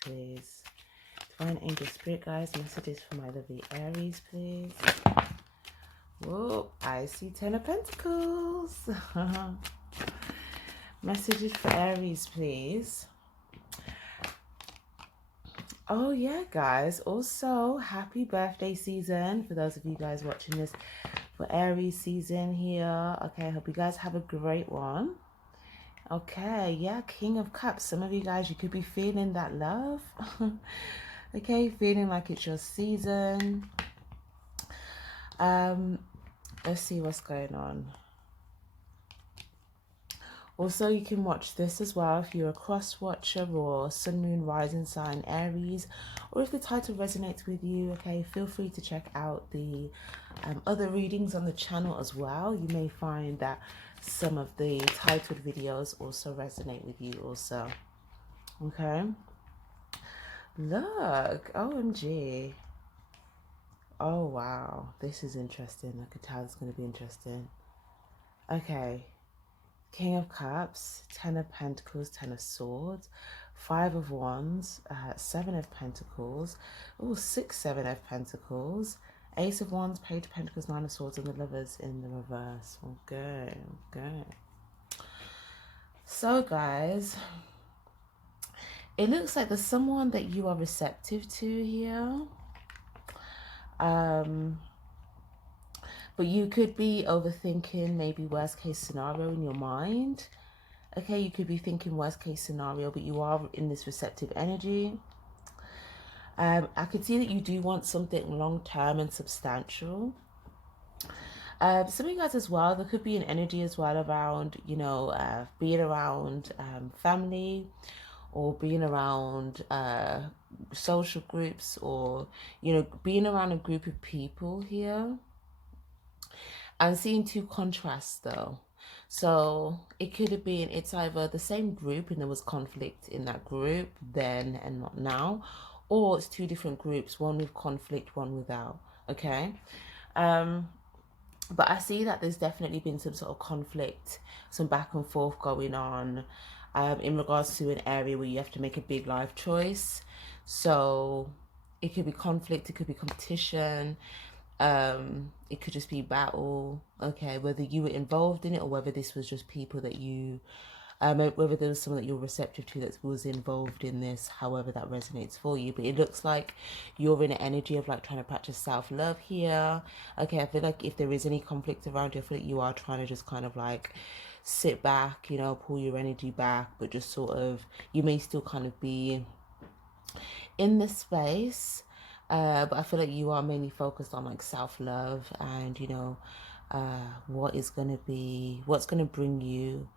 please. Divine Angel Spirit Guides, messages for my lovely Aries, please. Whoa, I see 10 of Pentacles. Messages for Aries, please. Oh yeah, guys, also happy birthday season for those of you guys watching this for Aries season here. Okay, I hope you guys have a great one. Okay, yeah, King of Cups. Some of you guys, you could be feeling that love. Okay, feeling like it's your season. Let's see what's going on. Also, you can watch this as well if you're a cross watcher or sun, moon, rising sign Aries, or if the title resonates with you. Okay, feel free to check out the other readings on the channel as well. You may find that some of the titled videos also resonate with you also. Okay, look, OMG. Oh wow, this is interesting. I could tell it's going to be interesting. Okay, King of Cups, 10 of Pentacles, 10 of Swords, 5 of Wands, 7 of Pentacles, oh, 6, 7 of Pentacles, Ace of Wands, Page of Pentacles, 9 of Swords, and the Lovers in the reverse. Okay, okay. So, guys, it looks like there's someone that you are receptive to here. But you could be overthinking maybe worst case scenario in your mind. Okay, you could be thinking worst case scenario, but you are in this receptive energy. I could see that you do want something long term and substantial. Some of you guys as well, there could be an energy as well around, you know, being around family, or being around social groups, or, you know, being around a group of people here. I'm seeing two contrasts though. So it could have been, it's either the same group and there was conflict in that group then and not now, or it's two different groups, one with conflict, one without. Okay. But I see that there's definitely been some sort of conflict, some back and forth going on in regards to an area where you have to make a big life choice. So it could be conflict, it could be competition, it could just be battle. Okay, whether you were involved in it or whether this was just people that you whether there was someone that you're receptive to that was involved in this, however that resonates for you. But it looks like you're in an energy of like trying to practice self-love here. Okay, I feel like if there is any conflict around you, I feel like you are trying to just kind of like sit back, you know, pull your energy back, but just sort of, you may still kind of be in the space, but I feel like you are mainly focused on like self-love and, you know, what's going to bring you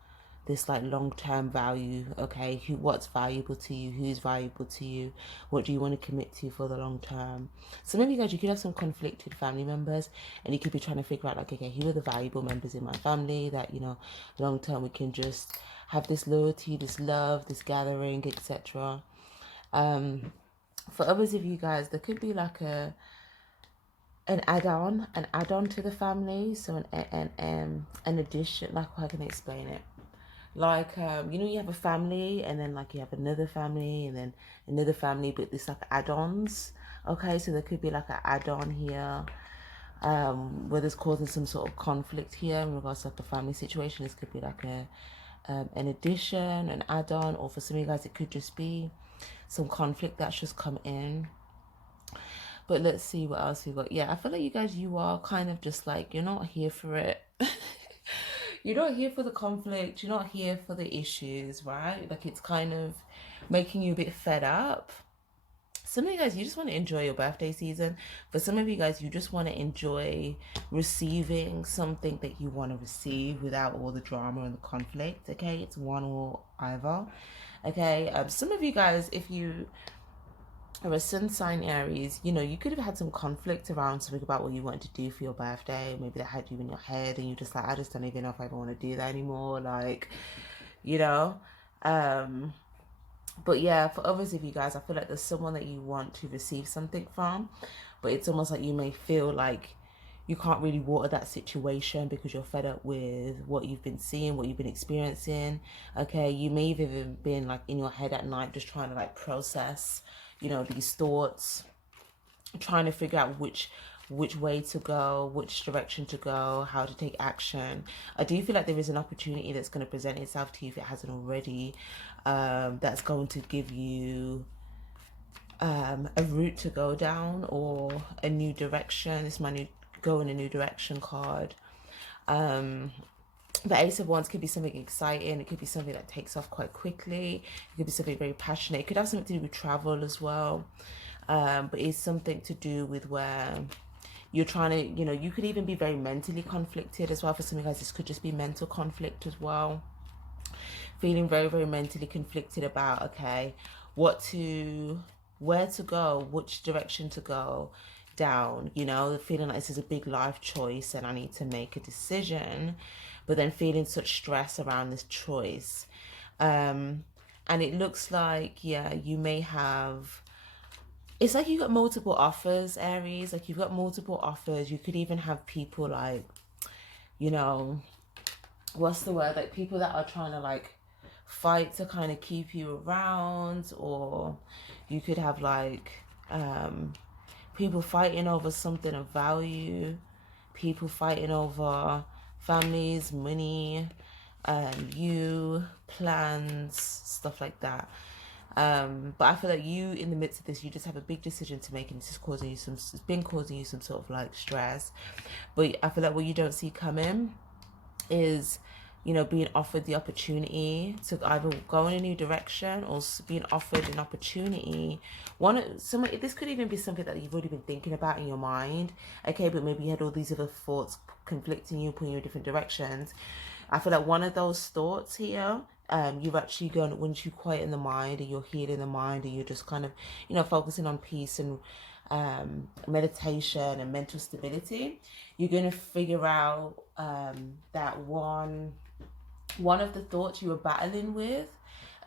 this like long-term value. Okay, what's valuable to you, who's valuable to you, what do you want to commit to for the long term. So maybe, guys, you could have some conflicted family members and you could be trying to figure out like, okay, who are the valuable members in my family that, you know, long term we can just have this loyalty, this love, this gathering, etc. For others of you guys, there could be like an add-on to the family. So an addition, like, how can I explain it? Like, you know, you have a family and then like you have another family and then another family, but it's like add-ons. Okay, so there could be like an add-on here, where there's causing some sort of conflict here in regards to like the family situation. This could be like an addition, an add-on, or for some of you guys it could just be some conflict that's just come in. But let's see what else we got. Yeah, I feel like you guys, you are kind of just like, you're not here for it. You're not here for the conflict, you're not here for the issues, right? Like, it's kind of making you a bit fed up. Some of you guys, you just want to enjoy your birthday season. For some of you guys, you just want to enjoy receiving something that you want to receive without all the drama and the conflict. Okay, it's one or either. Okay, some of you guys, if you or a sun sign Aries, you know, you could have had some conflict around something about what you wanted to do for your birthday. Maybe that had you in your head and you're just like, I just don't even know if I want to do that anymore. Like, you know. But yeah, for others of you guys, I feel like there's someone that you want to receive something from, but it's almost like you may feel like you can't really water that situation because you're fed up with what you've been seeing, what you've been experiencing. Okay, you may have even been like in your head at night just trying to like process, you know, these thoughts, trying to figure out which way to go, which direction to go, how to take action. I do feel like there is an opportunity that's going to present itself to you if it hasn't already, that's going to give you a route to go down or a new direction. This is my new go in a new direction card. The Ace of Wands could be something exciting. It could be something that takes off quite quickly. It could be something very passionate. It could have something to do with travel as well. But it's something to do with where you're trying to, you know, you could even be very mentally conflicted as well. For some of you guys, this could just be mental conflict as well. Feeling very, very mentally conflicted about, okay, where to go, which direction to go down, you know, feeling like this is a big life choice and I need to make a decision, but then feeling such stress around this choice. And it looks like, yeah, you may have, it's like you've got multiple offers, Aries, like you've got multiple offers. You could even have people like, you know, what's the word, like people that are trying to like fight to kind of keep you around, or you could have like people fighting over something of value, people fighting over families, money, you, plans, stuff like that. But I feel like you, in the midst of this, you just have a big decision to make, and it's just causing you some, it's been causing you some sort of like stress. But I feel like what you don't see coming is, you know, being offered the opportunity to either go in a new direction or being offered an opportunity. This could even be something that you've already been thinking about in your mind, okay, but maybe you had all these other thoughts conflicting you, pulling you in different directions. I feel like one of those thoughts here, you've actually gone, once you quiet in the mind and you're healing the mind and you're just kind of, you know, focusing on peace and meditation and mental stability, you're going to figure out that one of the thoughts you were battling with,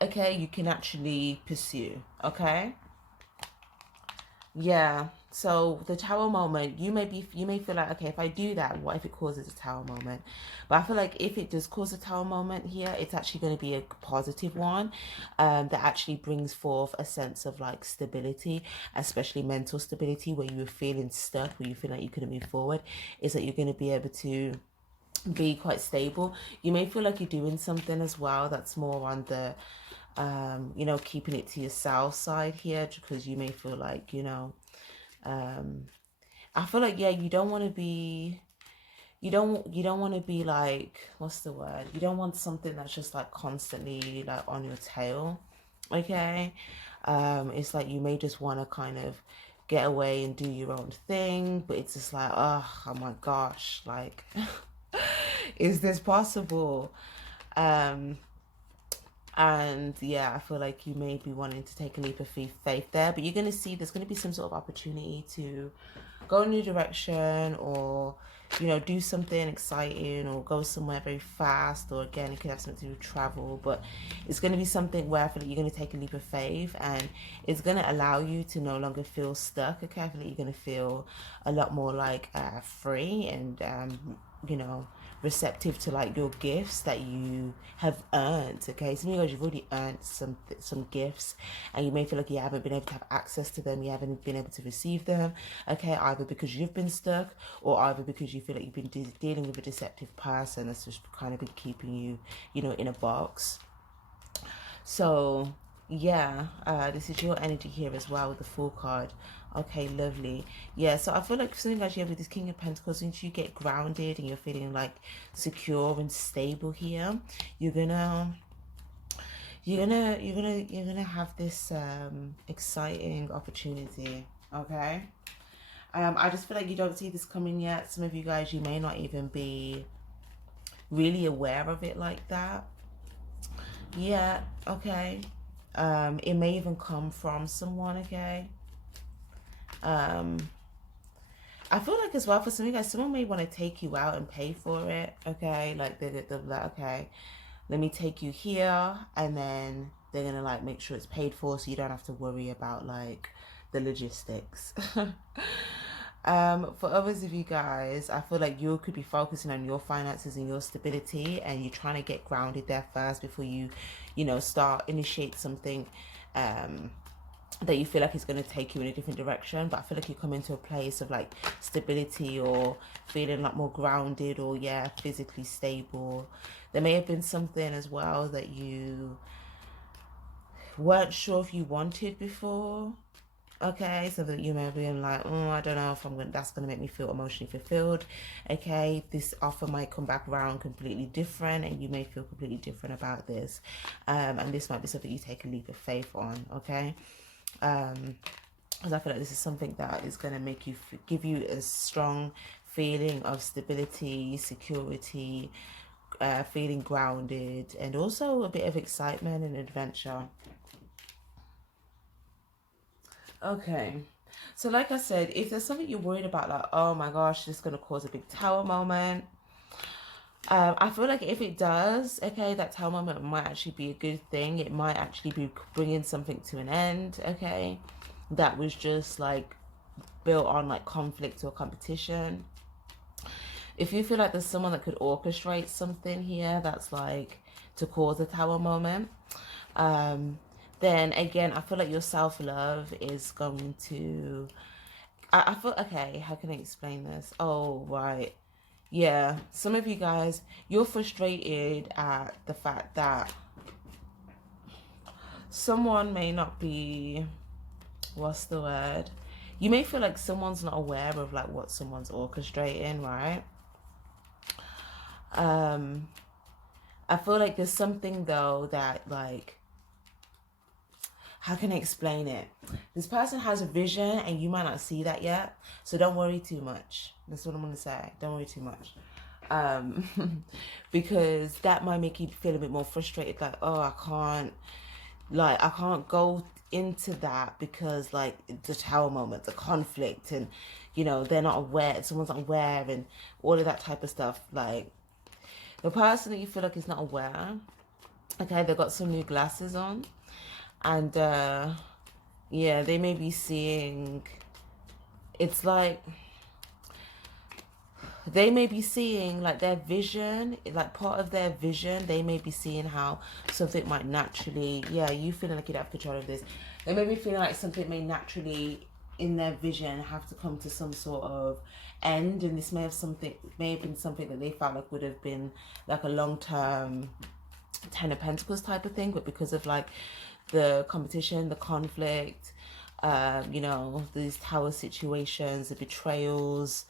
okay, you can actually pursue, okay? Yeah, so the tower moment, you may feel like, okay, if I do that, what if it causes a tower moment? But I feel like if it does cause a tower moment here, it's actually going to be a positive one, that actually brings forth a sense of like stability, especially mental stability, where you were feeling stuck, where you feel like you couldn't move forward. Is that you're going to be able to be quite stable. You may feel like you're doing something as well that's more on the you know, keeping it to yourself side here, because you may feel like, you know, I feel like, yeah, you don't want to be, you don't want to be like, what's the word, you don't want something that's just like constantly like on your tail, okay? It's like you may just want to kind of get away and do your own thing, but it's just like, oh my gosh, like is this possible? And yeah, I feel like you may be wanting to take a leap of faith there, but you're going to see there's going to be some sort of opportunity to go in a new direction, or, you know, do something exciting, or go somewhere very fast, or again, it could have something to do with travel, but it's going to be something where I feel like you're going to take a leap of faith, and it's going to allow you to no longer feel stuck, okay? I feel like you're going to feel a lot more like free and, you know, receptive to like your gifts that you have earned, okay? Some of you guys, you've already earned some gifts, and you may feel like you haven't been able to have access to them, you haven't been able to receive them, okay? Either because you've been stuck, or either because you feel like you've been dealing with a deceptive person that's just kind of been keeping you, you know, in a box. So yeah, this is your energy here as well with the Fool card. Okay, lovely. Yeah, so I feel like something like here with this King of Pentacles, once you get grounded and you're feeling like secure and stable here, you're gonna have this exciting opportunity, okay? I just feel like you don't see this coming yet. Some of you guys, you may not even be really aware of it like that. Yeah, okay. It may even come from someone, okay? I feel like as well, for some of you guys, someone may want to take you out and pay for it, okay? Like they're like, okay, let me take you here, and then they're gonna like make sure it's paid for, so you don't have to worry about like the logistics. For others of you guys, I feel like you could be focusing on your finances and your stability, and you're trying to get grounded there first before you, start initiate something that you feel like is going to take you in a different direction. But I feel like you come into a place of like stability, or feeling like more grounded, or yeah, physically stable. There may have been something as well that you weren't sure if you wanted before. Okay, so that you may be like, oh, I don't know if that's gonna make me feel emotionally fulfilled. Okay, this offer might come back around completely different, and you may feel completely different about this. And this might be something you take a leap of faith on. Okay, because I feel like this is something that is gonna make you give you a strong feeling of stability, security, feeling grounded, and also a bit of excitement and adventure. Okay. So like I said, if there's something you're worried about, like, oh my gosh, this is going to cause a big tower moment. I feel like if it does, okay, that tower moment might actually be a good thing. It might actually be bringing something to an end, okay, that was just like built on like conflict or competition. If you feel like there's someone that could orchestrate something here that's like to cause a tower moment, then again, I feel like your self-love is going to, I feel, okay, how can I explain this? Oh, right. Yeah, some of you guys, you're frustrated at the fact that someone may not be, what's the word? You may feel like someone's not aware of like what someone's orchestrating, right? I feel like there's something though that like, how can I explain it? This person has a vision and you might not see that yet. So don't worry too much. That's what I'm going to say. Don't worry too much. Because that might make you feel a bit more frustrated. Like, oh, I can't go into that because like the tower moment, the conflict, and, they're not aware. Someone's not aware and all of that type of stuff. Like the person that you feel like is not aware, okay, they've got some new glasses on. And yeah, they may be seeing, it's like they may be seeing like their vision, like part of their vision. They may be seeing how something might naturally, yeah, you feeling like you'd have control of this. They may be feeling like something may naturally in their vision have to come to some sort of end, and this may have been something that they felt like would have been like a long-term Ten of Pentacles type of thing, but because of like the competition, the conflict, these tower situations, the betrayals,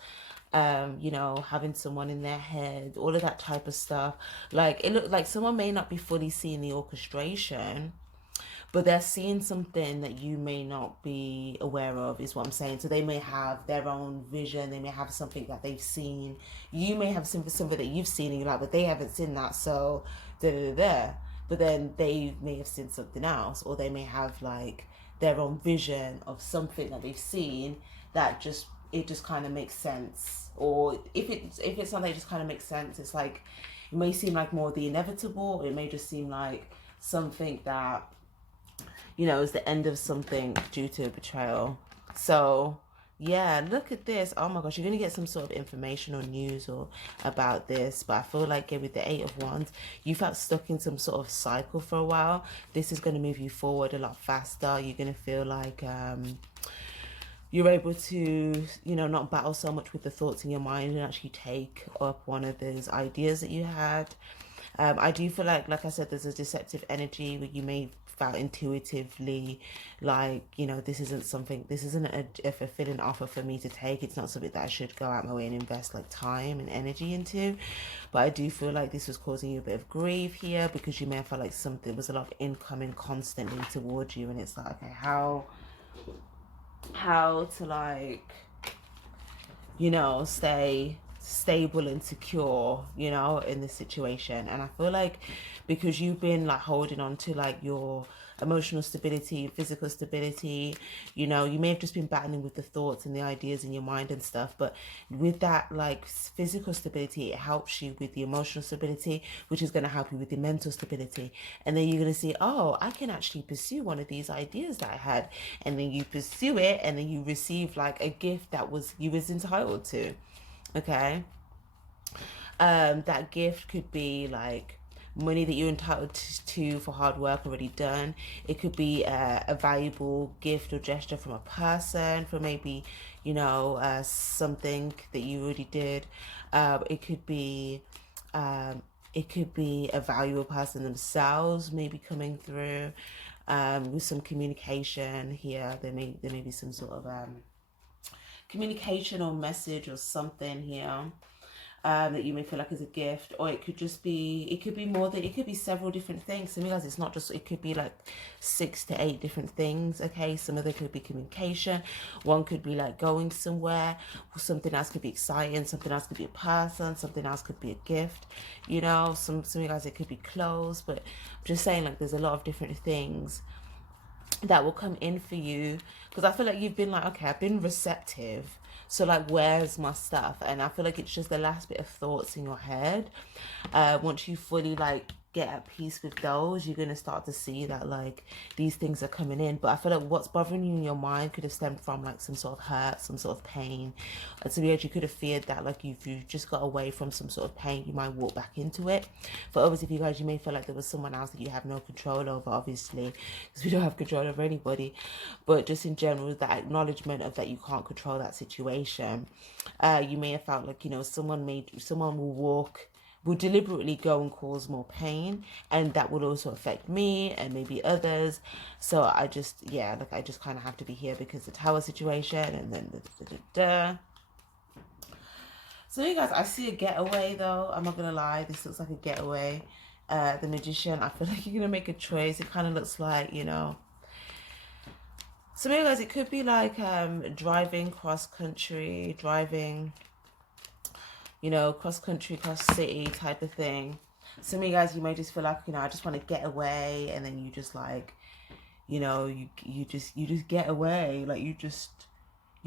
having someone in their head, all of that type of stuff. Like it looked like someone may not be fully seeing the orchestration, but they're seeing something that you may not be aware of, is what I'm saying. So they may have their own vision, they may have something that they've seen. You may have something that you've seen and you're like, but they haven't seen that, so da da da. But then they may have seen something else, or they may have like their own vision of something that they've seen that just kind of makes sense. Or if it's something that just kind of makes sense, it's like it may seem like more the inevitable, or it may just seem like something that is the end of something due to a betrayal. So yeah, look at this. Oh my gosh, you're gonna get some sort of information or news or about this. But I feel like with the Eight of Wands, you felt stuck in some sort of cycle for a while. This is gonna move you forward a lot faster. You're gonna feel like you're able to, not battle so much with the thoughts in your mind and actually take up one of those ideas that you had. I do feel like I said, there's a deceptive energy where you may felt intuitively like, this isn't a fulfilling offer for me to take. It's not something that I should go out my way and invest like time and energy into. But I do feel like this was causing you a bit of grief here, because you may have felt like there was a lot of incoming constantly towards you, and it's like, okay, how to like, stay stable and secure, in this situation. And I feel like because you've been like holding on to like your emotional stability, physical stability. You know, you may have just been battling with the thoughts and the ideas in your mind and stuff, but with that like physical stability, it helps you with the emotional stability, which is going to help you with the mental stability. And then you're going to see, oh, I can actually pursue one of these ideas that I had. And then you pursue it, and then you receive like a gift that was you was entitled to. Okay. That gift could be like money that you're entitled to for hard work already done. It could be a valuable gift or gesture from a person for maybe, you know, something that you already did. It could be a valuable person themselves maybe coming through with some communication here. There may be some sort of communication or message or something here that you may feel like is a gift, or it could just be, it could be more than, it could be several different things. Some of you guys, it's not just, it could be like 6 to 8 different things. Okay, some of it could be communication, one could be like going somewhere, something else could be exciting, something else could be a person, something else could be a gift. You know, some of you guys, it could be clothes, but I'm just saying, like, there's a lot of different things that will come in for you, because I feel like you've been like, okay, I've been receptive, so like, where's my stuff? And I feel like it's just the last bit of thoughts in your head. Once you fully like get at peace with those, you're gonna start to see that like these things are coming in. But I feel like what's bothering you in your mind could have stemmed from like some sort of hurt, some sort of pain. And so you could have feared that like if you just got away from some sort of pain, you might walk back into it. For others of you guys, you may feel like there was someone else that you have no control over, obviously, because we don't have control over anybody. But just in general, that acknowledgement of that you can't control that situation. You may have felt like, you know, someone will deliberately go and cause more pain, and that will also affect me and maybe others. So I just, yeah, like I just kind of have to be here because the tower situation, and then So you guys, I see a getaway though. I'm not gonna lie, this looks like a getaway. The magician, I feel like you're gonna make a choice. It kind of looks like, you know, so you guys, it could be like driving cross country, driving, you know, cross country, cross city type of thing. Some of you guys, you may just feel like, you know, I just want to get away, and then you just like, you know, you just get away, like you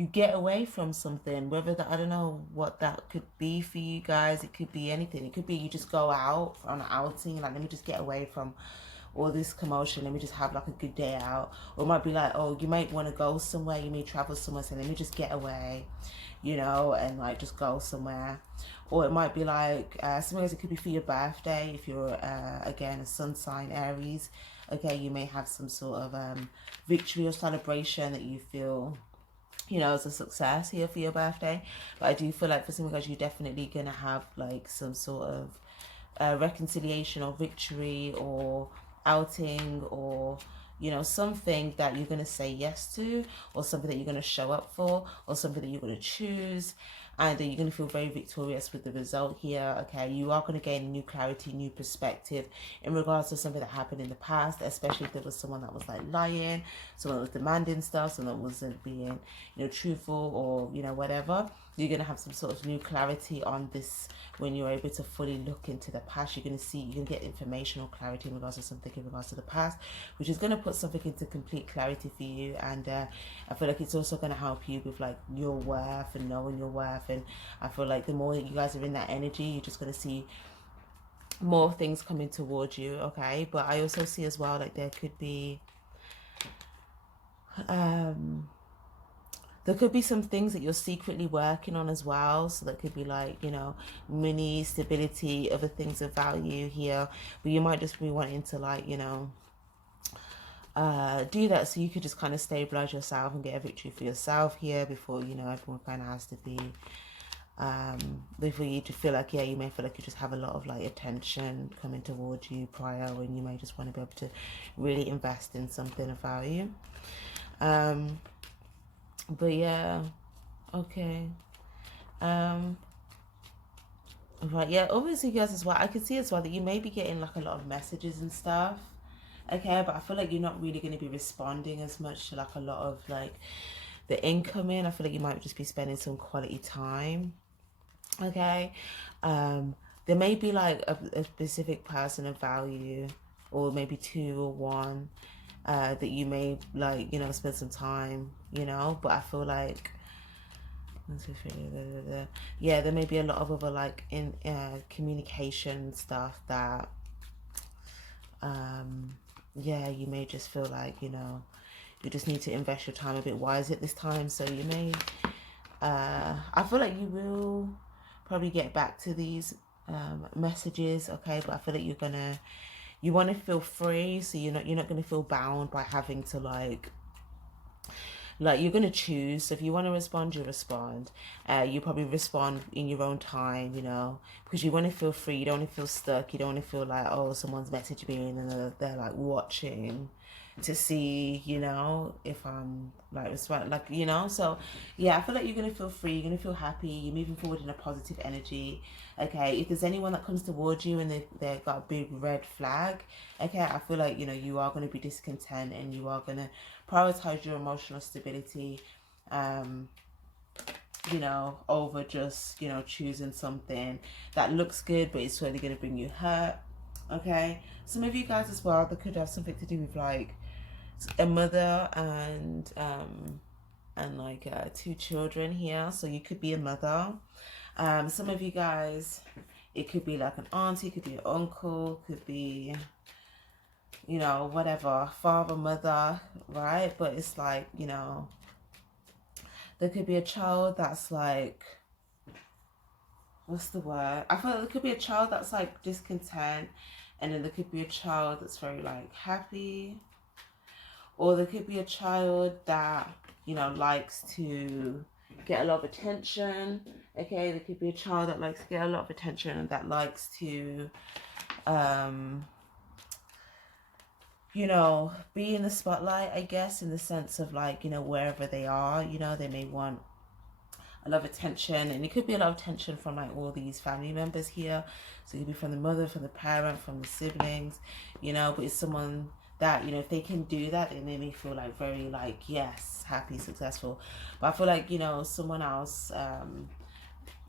get away from something. Whether that, I don't know what that could be for you guys. It could be anything. It could be you just go out on an outing, like, let me just get away from all this commotion, let me just have like a good day out. Or it might be like, oh, you might want to go somewhere, you may travel somewhere, so let me just get away, you know, and like just go somewhere. Or it might be like sometimes it could be for your birthday if you're again a sun sign Aries. Okay, you may have some sort of victory or celebration that you feel, you know, as a success here for your birthday. But I do feel like for some of you guys, you're definitely gonna have like some sort of reconciliation or victory or outing, or, you know, something that you're going to say yes to, or something that you're going to show up for, or something that you're going to choose, and you're going to feel very victorious with the result here. Okay, you are going to gain new clarity, new perspective in regards to something that happened in the past, especially if there was someone that was like lying, someone that was demanding stuff, someone that wasn't being, you know, truthful, or, you know, whatever. You're going to have some sort of new clarity on this when you're able to fully look into the past. You're going to see, you can get informational clarity in regards to something in regards to the past, which is going to put something into complete clarity for you. And I feel like it's also going to help you with like your worth and knowing your worth. And I feel like the more that you guys are in that energy, you're just going to see more things coming towards you. Okay, but I also see as well, like there could be there could be some things that you're secretly working on as well. So that could be like, you know, money, stability, other things of value here. But you might just be wanting to like, you know, do that so you could just kind of stabilize yourself and get a victory for yourself here before, you know, everyone kind of has to be, before you to feel like, yeah, you may feel like you just have a lot of like attention coming towards you prior, when you may just want to be able to really invest in something of value. But yeah, okay. Right, yeah, obviously, guys, as well, I can see as well that you may be getting like a lot of messages and stuff. Okay, but I feel like you're not really going to be responding as much to like a lot of like the incoming. I feel like you might just be spending some quality time. Okay, there may be like a specific person of value, or maybe two or one, that you may like, you know, spend some time, you know. But I feel like, yeah, there may be a lot of other like in communication stuff that yeah, you may just feel like, you know, you just need to invest your time a bit wiser at this time. So you may I feel like you will probably get back to these messages, okay, but I feel like you want to feel free, so you're not going to feel bound by having to you're going to choose. So if you want to respond, you respond. You probably respond in your own time, you know, because you want to feel free. You don't want to feel stuck. You don't want to feel like, oh, someone's messaging me and they're like watching to see, you know, if I'm like respond, like, you know. So yeah, I feel like you're going to feel free. You're going to feel happy. You're moving forward in a positive energy. Okay, if there's anyone that comes towards you and they've got a big red flag, okay, I feel like, you know, you are going to be discontent and you are going to prioritize your emotional stability, you know, over just, you know, choosing something that looks good but it's really going to bring you hurt. Okay, some of you guys as well, that could have something to do with like a mother and like 2 children here. So you could be a mother. Some of you guys, it could be like an auntie, could be an uncle, could be, you know, whatever, father, mother, right? But it's like, you know, there could be a child that's like, what's the word? I feel like there could be a child that's like discontent, and then there could be a child that's very like happy, or there could be a child that, you know, likes to get a lot of attention. Okay, there could be a child that likes to get a lot of attention and that likes to you know, be in the spotlight, I guess, in the sense of like, you know, wherever they are, you know, they may want a lot of attention, and it could be a lot of attention from like all these family members here. So it could be from the mother, from the parent, from the siblings, you know, but it's someone that, you know, if they can do that, then they may feel like very like, yes, happy, successful. But I feel like, you know, someone else,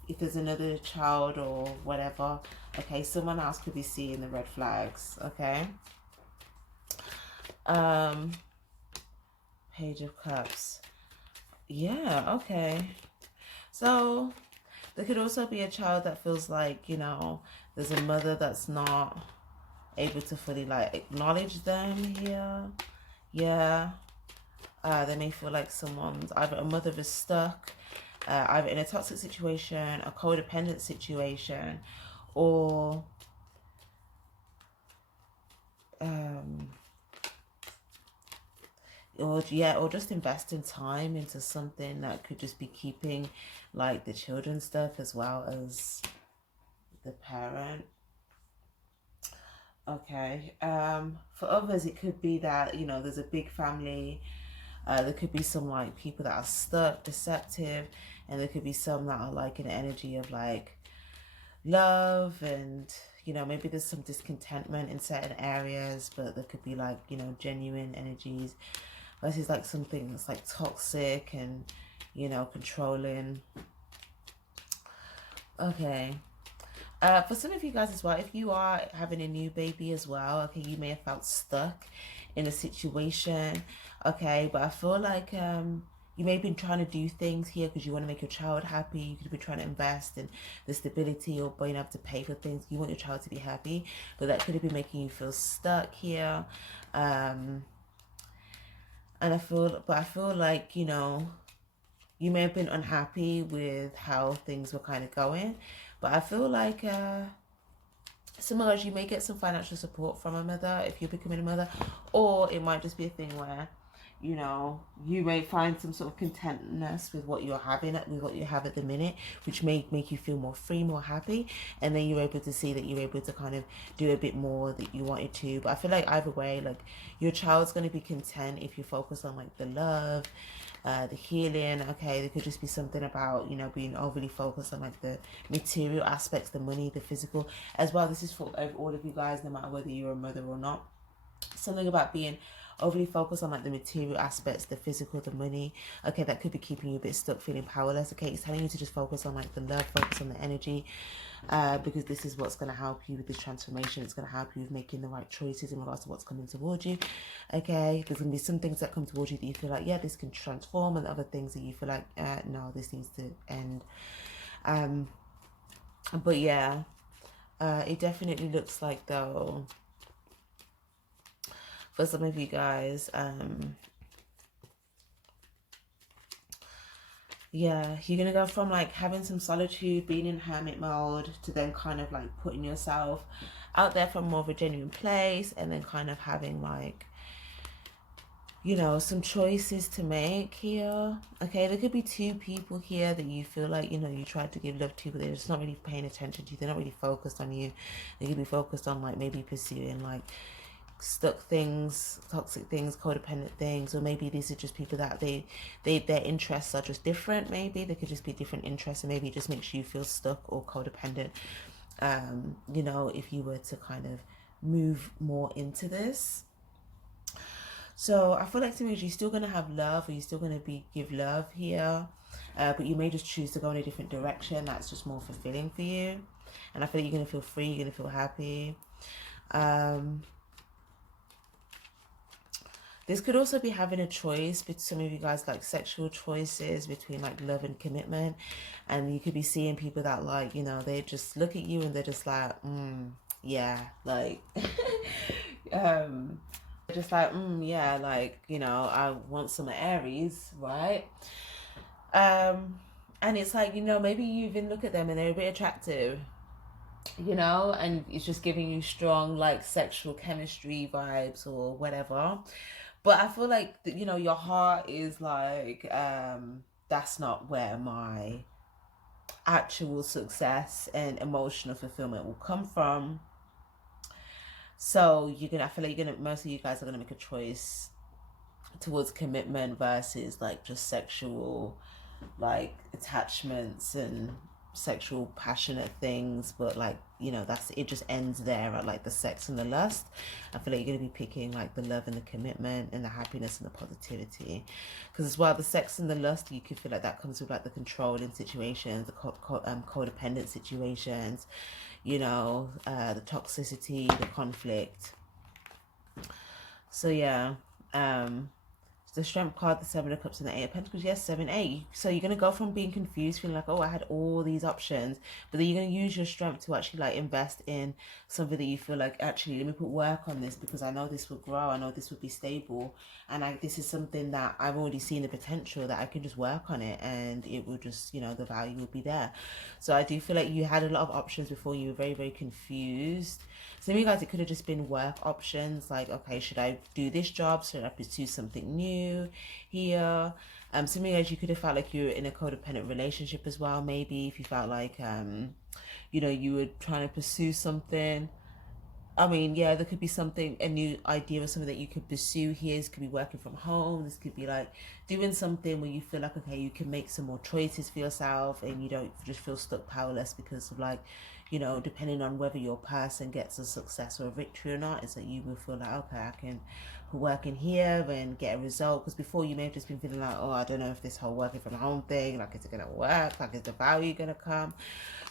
if there's another child or whatever, okay, someone else could be seeing the red flags, okay. Page of Cups. Yeah, okay. So there could also be a child that feels like, you know, there's a mother that's not able to fully like acknowledge them here. Yeah. They may feel like someone's, either a mother is stuck, either in a toxic situation, a codependent situation, or or just investing time into something that could just be keeping like the children's stuff as well as the parent. Okay, for others it could be that, you know, there's a big family. There could be some like people that are stuck, deceptive, and there could be some that are like an energy of like love, and, you know, maybe there's some discontentment in certain areas, but there could be like, you know, genuine energies versus like something that's like toxic and, you know, controlling. Okay. For some of you guys as well, if you are having a new baby as well, okay, you may have felt stuck in a situation, okay, but I feel like you may have been trying to do things here because you want to make your child happy. You could be trying to invest in the stability or being able to pay for things. You want your child to be happy, but that could have been making you feel stuck here. And I feel like, you know, you may have been unhappy with how things were kind of going, but I feel like some of us, you may get some financial support from a mother if you're becoming a mother, or it might just be a thing where, you know, you may find some sort of contentness with what you're having, with what you have at the minute, which may make you feel more free, more happy, and then you're able to see that you're able to kind of do a bit more that you wanted to. But I feel like either way, like, your child's going to be content if you focus on like the love, the healing. Okay, there could just be something about, you know, being overly focused on like the material aspects, the money, the physical as well. This is for all of you guys, no matter whether you're a mother or not. Something about being overly focus on like the material aspects, the physical, the money. Okay, that could be keeping you a bit stuck, feeling powerless. Okay, it's telling you to just focus on like the love, focus on the energy, because this is what's going to help you with this transformation. It's going to help you with making the right choices in regards to what's coming towards you. Okay, there's going to be some things that come towards you that you feel like, yeah, this can transform, and other things that you feel like, no, this needs to end. But yeah, it definitely looks like, though, for some of you guys, yeah, you're gonna go from like having some solitude, being in hermit mode, to then kind of like putting yourself out there from more of a genuine place, and then kind of having like, you know, some choices to make here. Okay, there could be two people here that you feel like, you know, you tried to give love to, but they're just not really paying attention to you. They're not really focused on you. They could be focused on like maybe pursuing like stuck things, toxic things, codependent things, or maybe these are just people that their interests are just different. Maybe they could just be different interests, and maybe it just makes you feel stuck or codependent. You know, if you were to kind of move more into this. So I feel like to me, you're still gonna have love, or you're still gonna give love here, but you may just choose to go in a different direction that's just more fulfilling for you. And I feel like you're gonna feel free, you're gonna feel happy. This could also be having a choice, but some of you guys like sexual choices between like love and commitment. And you could be seeing people that like, you know, they just look at you and they're just like, yeah, like, just like, yeah, like, you know, I want some Aries, right? And it's like, you know, maybe you even look at them and they're a bit attractive, you know, and it's just giving you strong like sexual chemistry vibes or whatever. But I feel like, you know, your heart is like, that's not where my actual success and emotional fulfillment will come from. So I feel like most of you guys are gonna make a choice towards commitment versus like just sexual like attachments and sexual passionate things. But like, you know, that's it, just ends there at like the sex and the lust. I feel like you're going to be picking like the love and the commitment and the happiness and the positivity, because as well the sex and the lust, you could feel like that comes with like the controlling situations, the codependent situations, you know, the toxicity, the conflict. So yeah, the Strength card, the Seven of Cups, and the Eight of Pentacles. Yes, 7, 8. So you're going to go from being confused, feeling like, oh, I had all these options. But then you're going to use your strength to actually like invest in something that you feel like, actually, let me put work on this, because I know this will grow. I know this will be stable. And this is something that I've already seen the potential, that I can just work on it and it will just, you know, the value will be there. So I do feel like you had a lot of options before. You were very, very confused. Some of you guys, it could have just been work options, like, okay, should I do this job? Should I pursue something new here? Some of you guys, you could have felt like you were in a codependent relationship as well. Maybe if you felt like, you know, you were trying to pursue something. I mean, yeah, there could be something, a new idea of something that you could pursue here. This could be working from home. This could be like doing something where you feel like, okay, you can make some more choices for yourself and you don't just feel stuck powerless because of like, you know, depending on whether your person gets a success or a victory or not, is that you will feel like, okay, I can put work in here and get a result. Because before you may have just been feeling like, oh, I don't know if this whole working from home thing, like, is it going to work? Like, is the value going to come?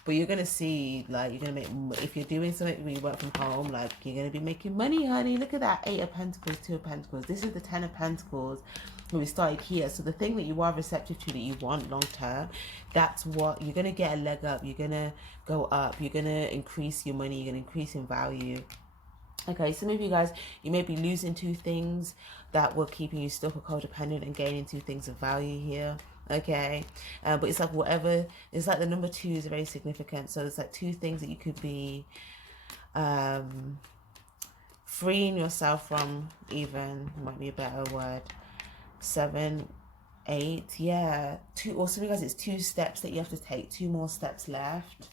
But you're going to see, like, you're going to make, if you're doing something when you work from home, like, you're going to be making money, honey. Look at that, 8 of Pentacles, 2 of Pentacles. This is the 10 of Pentacles when we started here. So the thing that you are receptive to, that you want long term, that's what, you're going to get a leg up. You're going to go up. You're going to increase your money. You're going to increase in value. Okay, some of you guys, you may be losing 2 things that were keeping you stuck or codependent, and gaining 2 things of value here. Okay, but it's like whatever, it's like the number 2 is very significant. So it's like 2 things that you could be freeing yourself from, even might be a better word. 7, 8, yeah, 2, or some of you guys, it's 2 steps that you have to take, 2 more steps left.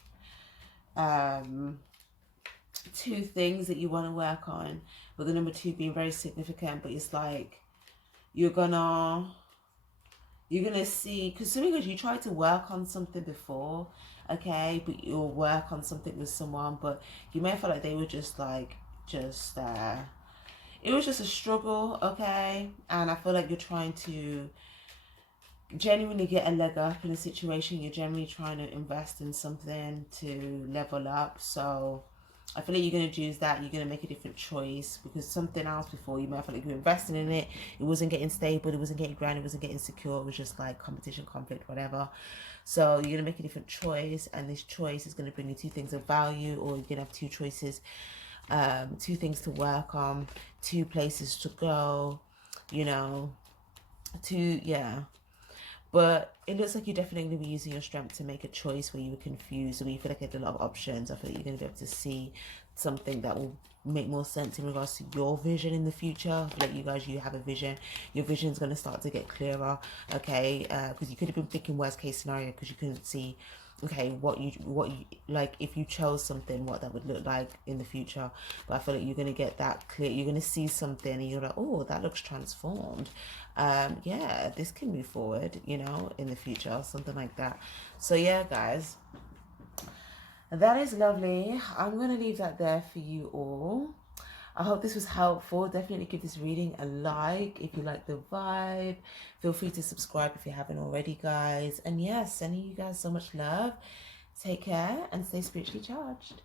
2 things that you want to work on, but the number 2 being very significant. But it's like you're gonna see, because some of you tried to work on something before, okay, but you'll work on something with someone, but you may feel like they were just like it was just a struggle, okay? And I feel like you're trying to genuinely get a leg up in a situation. You're generally trying to invest in something to level up. So I feel like you're going to choose that. You're going to make a different choice, because something else before, you might feel like you were investing in it, it wasn't getting stable, it wasn't getting grounded, it wasn't getting secure, it was just like competition, conflict, whatever. So you're going to make a different choice, and this choice is going to bring you two things of value, or you're going to have two choices, two things to work on, two places to go, you know, yeah. But it looks like you're definitely going to be using your strength to make a choice where you were confused, or where you feel like you had a lot of options. I feel like you're going to be able to see something that will make more sense in regards to your vision in the future. I feel like you guys, you have a vision. Your vision is going to start to get clearer, okay? Because you could have been thinking worst case scenario because you couldn't see, okay, what you like, if you chose something, what that would look like in the future. But I feel like you're going to get that clear. You're going to see something and you're like, oh, that looks transformed. Yeah, this can move forward, you know, in the future, something like that. So yeah, guys, that is lovely. I'm going to leave that there for you all. I hope this was helpful. Definitely give this reading a like if you like the vibe. Feel free to subscribe if you haven't already, guys. And yes, sending you guys so much love. Take care and stay spiritually charged.